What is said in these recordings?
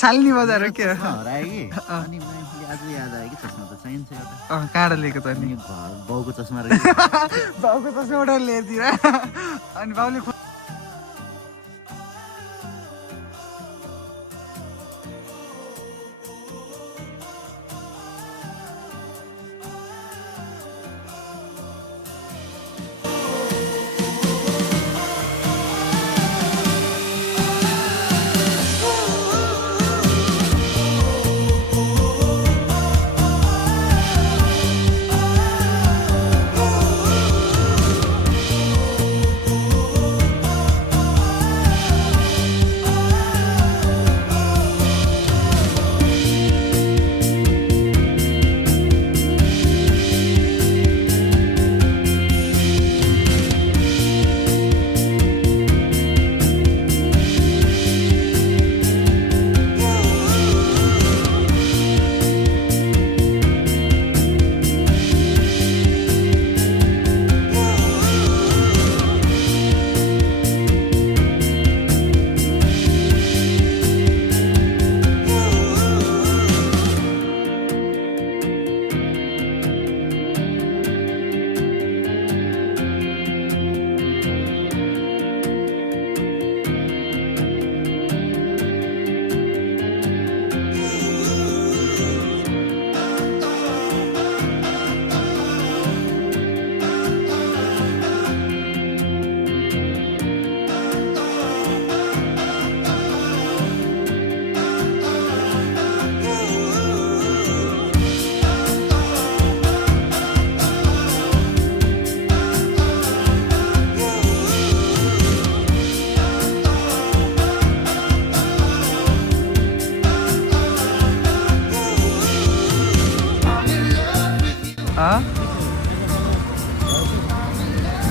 सालिनी बजार हो के हो? हरायो कि अनि मैले आज याद आयो कि चस्मा त चाहिन्छ एउटा कहाँबाट लिएको त अनि नि बाउको चस्मा रहेछ बाउको चस्मा एउटा ल्याइदिएर अनि बाउले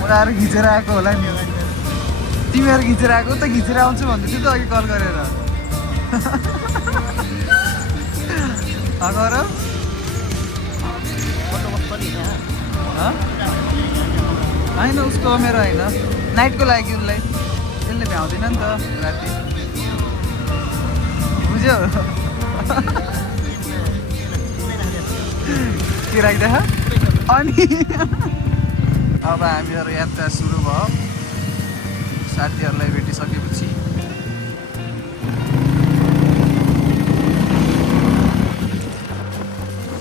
उनीहरू खिचेर आएको होला नि तिमीहरू खिचेर आएको त खिचेर आउँछु भन्दै थियो त अघि कल गरेर गरौँ होइन उसको मेरो होइन नाइटको लागि उसलाई त्यसले भ्याउँदैन नि त राति बुझ्यो के राख्दा अनि अब हामीहरू यात्रा सुरु भयो साथीहरूलाई भेटिसकेपछि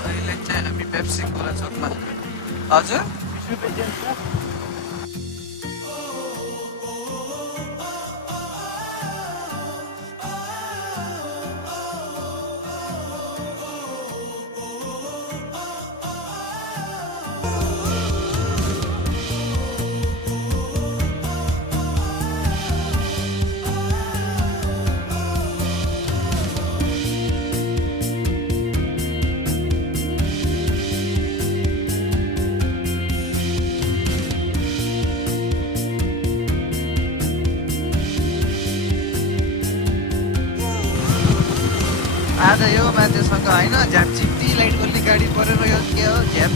अहिले चाहिँ हामी पेप्सी कोला चोकमा हजुर आज यो मान्छेसँग होइन झ्यापझिप्टी लाइट बल्ने गाडी परेर यो के हो झ्याप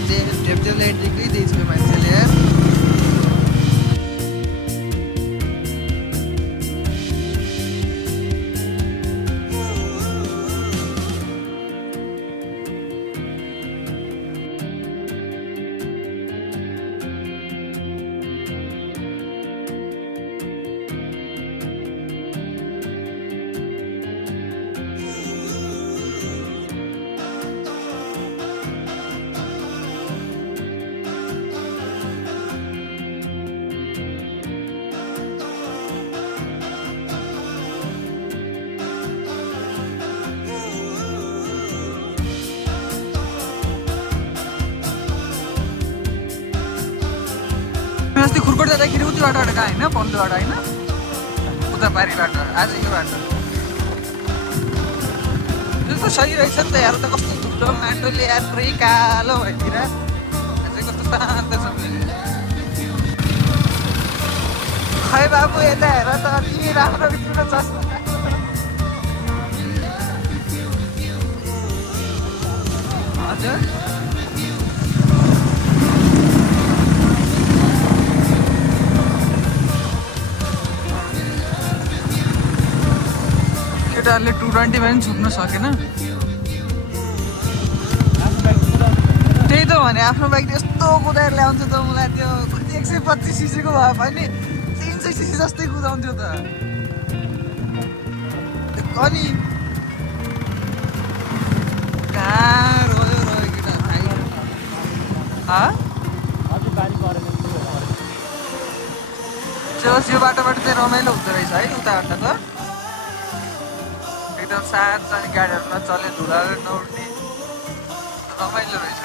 लाइट दिएकै दिएछ यो मान्छेले अस्ति खुर्कोट जाँदाखेरि उति बाटो कहाँ होइन पन्ध्र बाटो होइन उता पारी बाटो आज यो बाटो त्यो त सही रहेछ नि त यार त कस्तो धुलो माटोले यार पुरै कालो भइदिएर अझै कस्तो शान्त छ खै बाबु यता हेर त अति राम्रो किसिमको चस्मा हजुर केटाहरूले 220 पनि छुट्न सकेन। त्यही त भने आफ्नो बाइक यस्तो कुदाएर ल्याउँछ त मलाई त्यो 125 सीसीको भए पनि 300 सीसी जस्तै कुदाउँथ्यो त। अनि कहाँ रोयो केटा भाइ। यो बाटोबाट चाहिँ रमाइलो हुँदो रहेछ है उताबाट त एकदम शान्त छ। अनि गाडीहरू नचल्ने धुलाहरू नउड्ने रमाइलो रहेछ।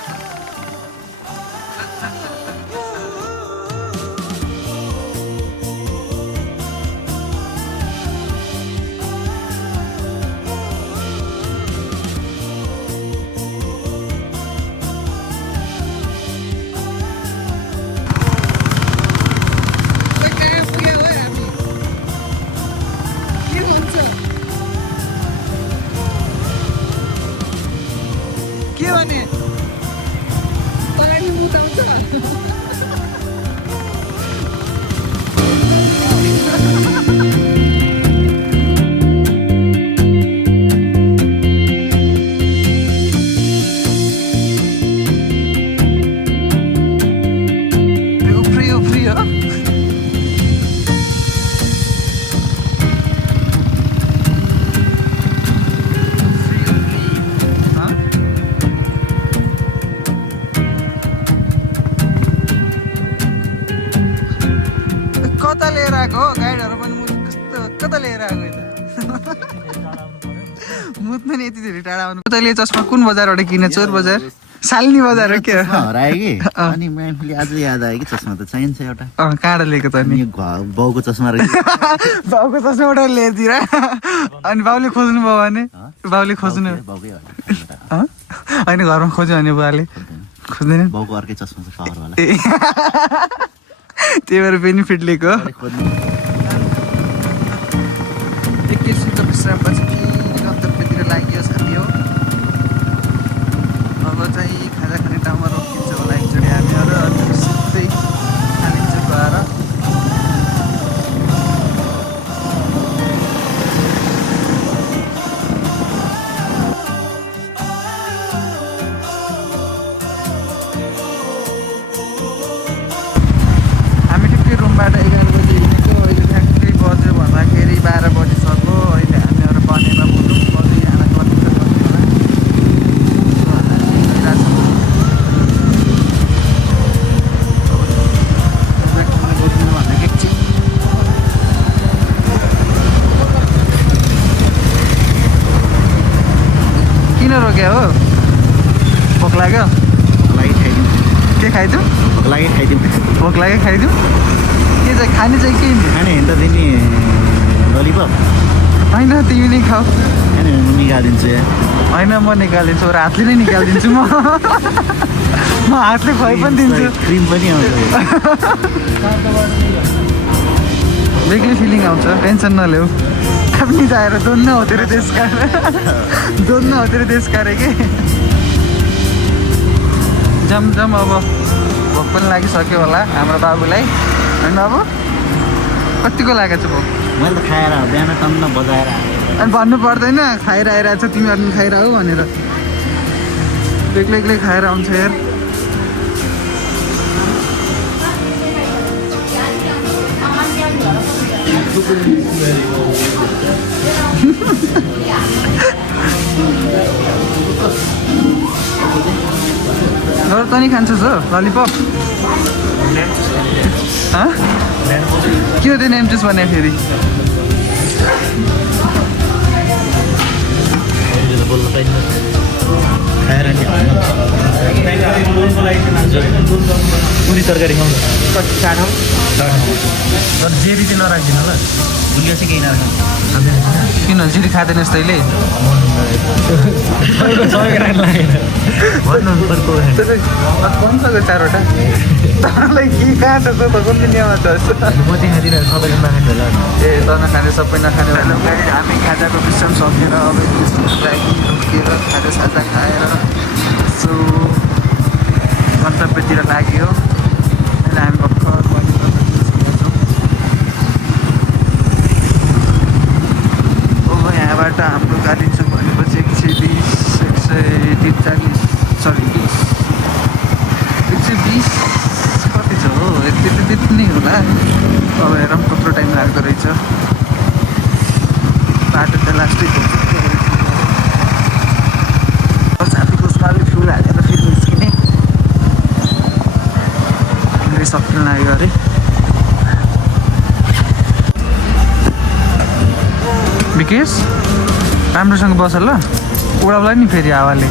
के भने तँलाई मुताउँछ उफ्री हो। कता लिएर आएको हो गाइडहरू पनि कस्तो कता लिएर आएको यता मुत्नु नि यति धेरै टाढा आउनु। तैँले चस्मा कुन बजारबाट किने? चोर बजार साल्नी बजार हो क्या? हरायो कि अनि मैले आज याद आयो कि चस्मा त चाहिन्छ एउटा। कहाँबाट लिएको त नि? बाउको चस्मा रहेछ। बाउको चस्माबाट ल्याइदिएर अनि बाउले खोज्नु भयो भने बाउले खोज्नु बाउकै होला होइन घरमा खोज्यो भने बुवाले खोज्दैन। बाउको अर्कै चस्मा छ पावरवाला। त्यही भएर बेनिफिट लिएको। एकैछिनको विश्रामपछि फेरि गन्तव्यतिर लाग्यो साथी हो। अब चाहिँ खाजा खाने ठाउँमा रोकिन्छ होला एकचोटि हामीहरू अनि सिधै खालिन्छ गएर। हामी ठिकै रुमबाट 11 बजी हिँडेको, अहिले ठ्याक्कै बज्यो भन्दाखेरि 12 बजिसक्यो। अहिले हामीहरू बनेमा पुग्यौँ। बजी यहाँ कति त कति होला किन रोक्यो हो? भोक लाग्यो? लागि खाइदिउँ। के खाइदिउँ? लागि खाइदिउँ। भोक लाग्यो खाइदिउँ। के चाहिँ खाने चाहिँ के नि? खाने हेर्दा दिने ललिपप होइन तिमी नै खाऊ। खाने म निकालिदिन्छु यहाँ। होइन म निकालिदिन्छु र हातले नै निकालिदिन्छु म हातले खुवाइ पनि दिन्छु। क्रिम पनि आउँछ। बेग्लै फिलिङ आउँछ। टेन्सन नल्याऊ। अपनी जाएर दोनों होते रहे देश का दोनों होते रहे देश का रे के जम जम अब भोक पनि लागिसक्यो होला हाम्रो बाबुलाई हैन। अब कतिको लागेछ भोक? मैले त खाएर बिहान टन्न बजाएर अनि भन्नु पर्दैन खाएर आइरहेछ तिमीहरू पनि खाइरहौ भनेर। एक्लै एक्लै खाएर आउँछ यार। तर तँ नि खान्छस् हो ललिपप? के हो त्यो नेम जुस भने फेरि? पुरी तरकारी खाउँ चाटो तर जेरी चाहिँ नराखिदिनु ल। भुलिया चाहिँ केही नराख्नु। किन जिरी खाँदैनस् तैँले? भन्नुको 4वटा तँलाई के कहाँ छ त कुन दुनियाँमा छस्? म चाहिँ खाँदिनँ सबैले नखाने होला। ए त नखाने सबै नखाने होला। हामी खाजाको विश्राम सकेर अब रोकिएर खाजा साजा खाएर सो गन्तव्यतिर लाग्यो। अहिले हामी भर्खर अब यहाँबाट काटिन्छ भनेपछि 120 143 सरी 120 कति छ हो त्यति नै होला। अब हेरौँ कत्रो टाइम लाग्दो रहेछ। बाटो त लास्टै साथीको उसमा अलिक फ्युल हालेर फेरि निस्किने। मेरो सकिन लाग्यो अरे। विकेश राम्रोसँग बस ल, उडाउला नि फेरि हावाले।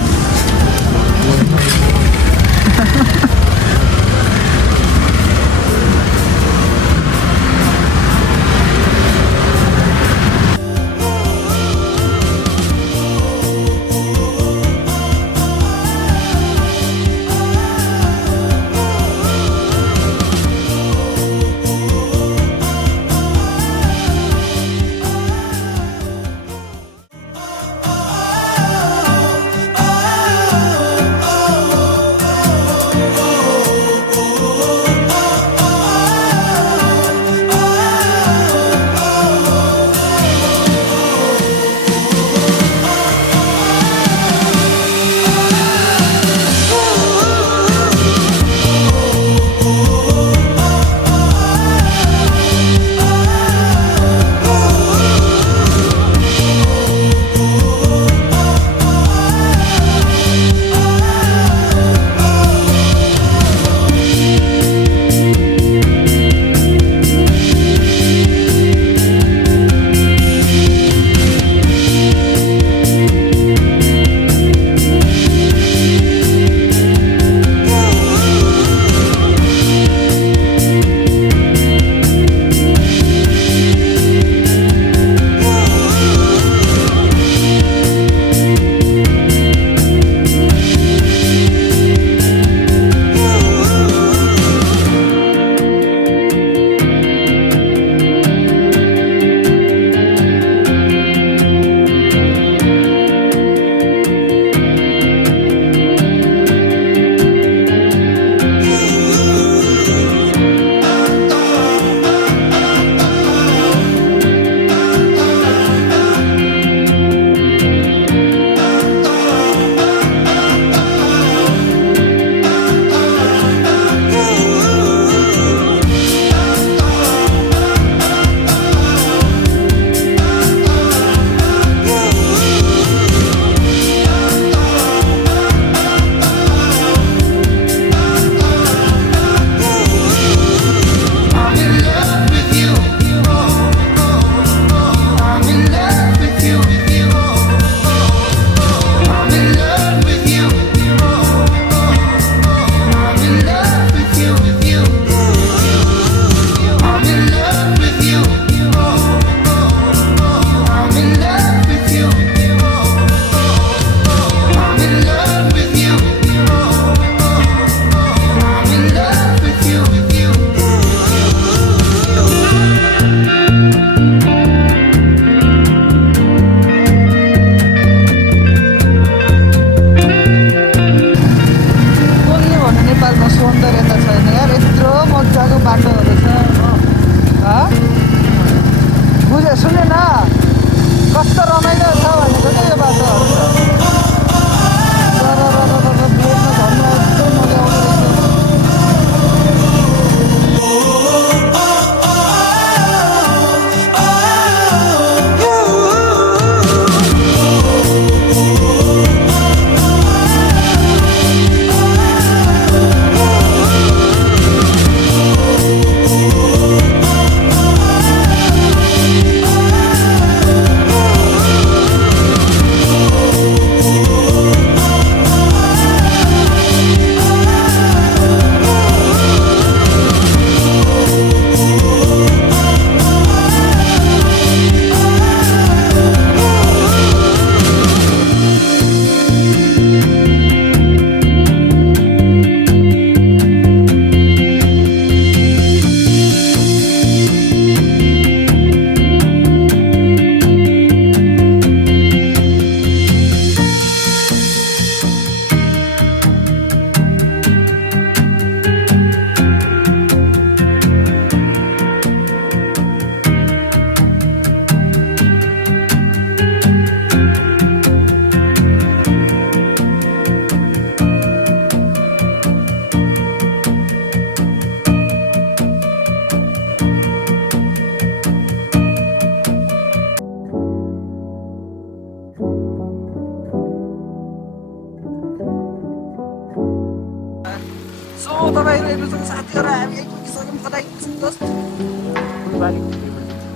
तपाईँहरू हेर्नुहोस् साथीहरू हामी आइपुगिसक्यौँ कतै जस्ट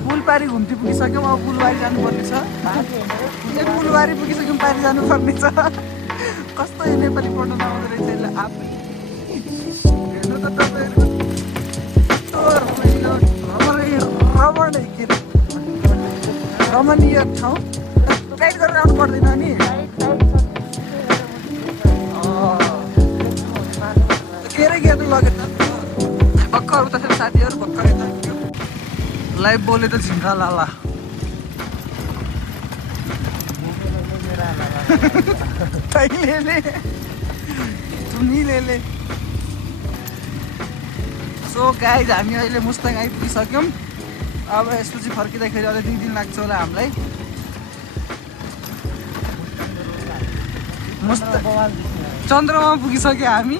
पुलबारी घुम्ती पुगिसक्यौँ अब पुलबारी जानुपर्ने छ ए पुलबारी पुगिसक्यौँ पारी जानुपर्ने छ कस्तो यो नेपाली पढ्न नआउँदो रहेछ यसले आफै हेर्नु त तपाईँहरू रमणीय ठाउँ गाइड गरेर आउनु पर्दैन नि केरै गेर्नु लगेन भर्खर उता साथीहरू भर्खर यता लाइभ बोले त झिङ्गा लाला तैँले तुमीले सो गाइज हामी अहिले मुस्ताङ आइपुगिसक्यौँ अब यसपछि फर्किँदाखेरि अझै 2 दिन लाग्छ होला हामीलाई चन्द्रमा पुगिसक्यो हामी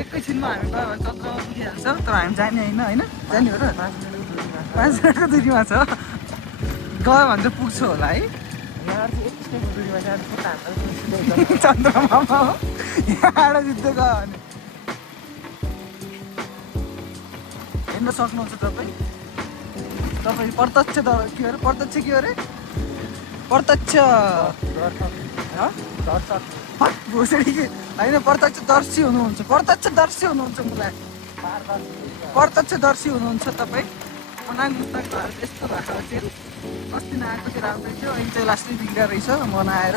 एकैछिनमा हामी गयो भने चन्द्रमा पुगिहाल्छ तर हामी जाने होइन जाने हो र 5 मिनटको दुरीमा छ गयो भने चाहिँ पुग्छ होला है चन्द्रमामा हो यहाँबाट जित्दै गयो भने हेर्न सक्नुहुन्छ तपाईँ प्रत्यक्ष के अरे प्रत्यक्ष के अरे प्रत्यक्ष भोसडी होइन प्रत्यक्षदर्शी हुनुहुन्छ प्रत्यक्षदर्शी हुनुहुन्छ मलाई प्रत्यक्षदर्शी हुनुहुन्छ तपाईँ मनाङ मुस्ताङ घर यस्तो भएको चाहिँ अस्ति नआएको चाहिँ राम्रै थियो अहिले चाहिँ लास्टै बिग्रिया रहेछ बनाएर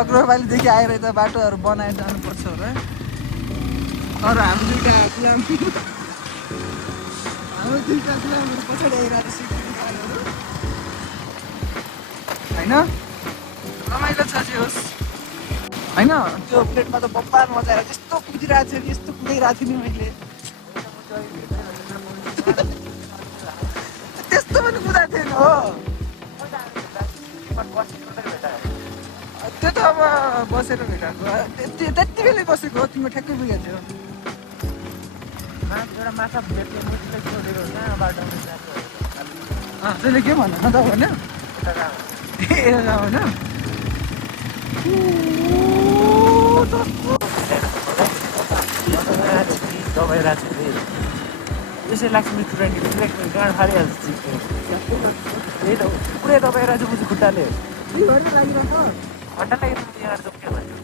अग्रवालीदेखि आएर यता बाटोहरू बनाएर जानुपर्छ होला अरू हामी दुइटा हाम्रो 2 किलोमिटर पछाडि आइरहेको सिक्किम कारहरू होइन रमाइलो छ जे होस् होइन त्यो प्लेटमा त बब्बार मजा आएर यस्तो कुदिरहेको थियो नि यस्तो कुदाइरहेको थिएँ नि मैले त्यस्तो पनि कुदाएको थिएन हो त्यो त अब बसेर भेटाएको त्यति बेलै बसेको हो तिम्रो ठ्याक्कै पुगेको थियो एउटा माछा भेट्यो मुसले छोडेको कहाँबाट त्यसले के भन्नु त भन्यो होइन दबाई राख्छ यसै लाग्छ मिठो गाँड फालिहाल्छ चिजको त्यही त पुरै दबाई राख्छ मुझे खुट्टाले घन्टा लागिरहेको यहाँ के भन्यो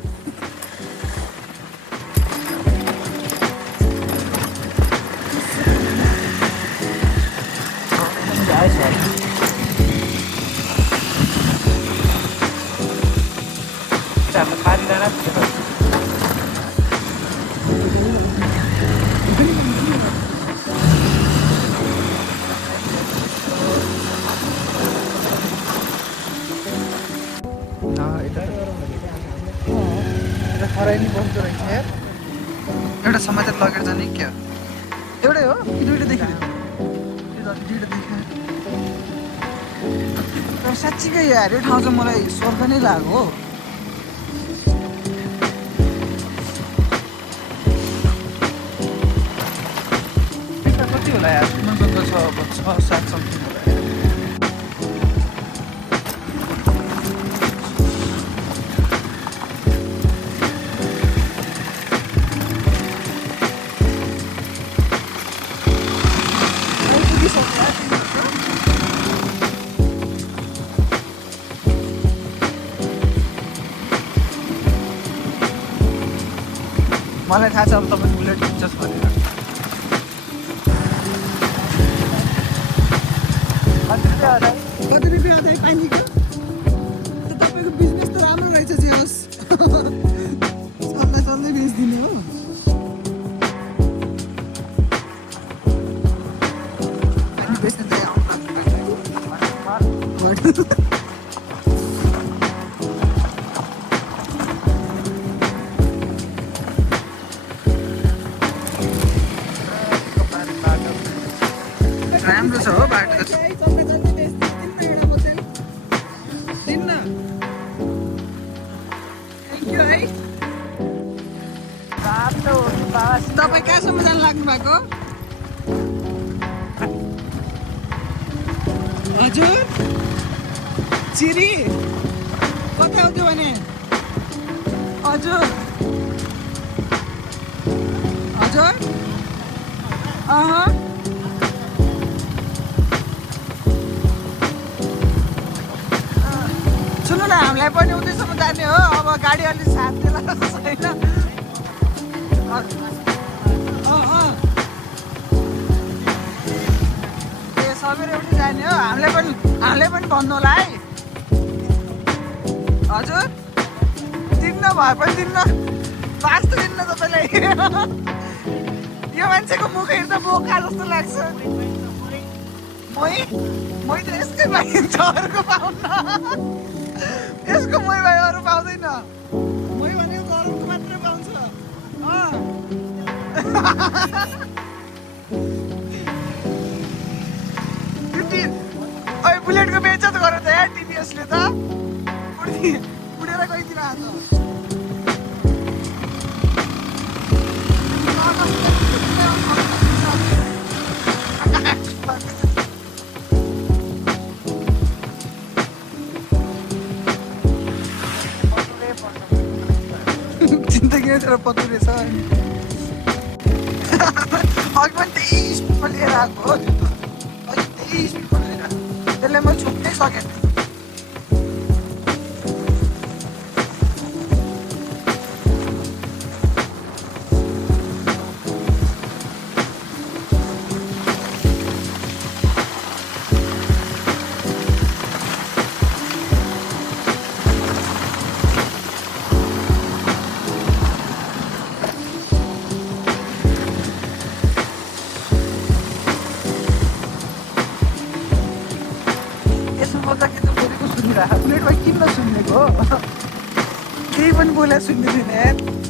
खाली जाना खराइनी बस्दो रहेछ यार एउटा समाचार लगेर जाने क्या एउटै हो कि दुइटा देखियो दुइटा देखियो तर साँच्चीकै यार यो ठाउँ चाहिँ मलाई स्वर्ग नै लाग्यो हो कति होला यार मसँग 6-7 समथिङ होला मलाई थाहा छ अब तपाईँ बुलेट किन्छस् भनेर कति रुपियाँ आधा पानीको तपाईँको बिजनेस त राम्रो रहेछ जे होस् चल्दै बेचिदिनु हो हामी बेच्न चाहिँ राम्रो छ हो बाटो त तपाईँ कहाँसम्म जानु लाग्नु भएको हजुर चिरी कता आउँथ्यो भने हजुर हजुर सुन्नु न हामीलाई पनि उतैसम्म जाने हो अब गाडी अलिक साथ दिएला छैन ए सबैले उठि जाने हो हामीले पनि भन्नु होला है हजुर दिन्न भए पनि दिन्न पास त दिन्न तपाईँलाई यो मान्छेको मुख हेर्दा बोका जस्तो लाग्छ मै त यसकै पाइन्छ अरूको पाउन्न यसको मै भाइ अरू पाउँदैन मै भनेको गरमको मात्रै पाउँछ बुलेटको बेइज्जत गर त यार टिभीएसले त उडेर गइदिन आज जिन्दगी तेरो पतुरे छ अघि पनि त्यही स्पिडमा लिएर आएको हो अघि त्यही स्पिडमा लिएर त्यसलाई मैले छुट्नै सकेन बुलेट भाइ किन सुन्नेको केही पनि बोले सुन्ने थिएन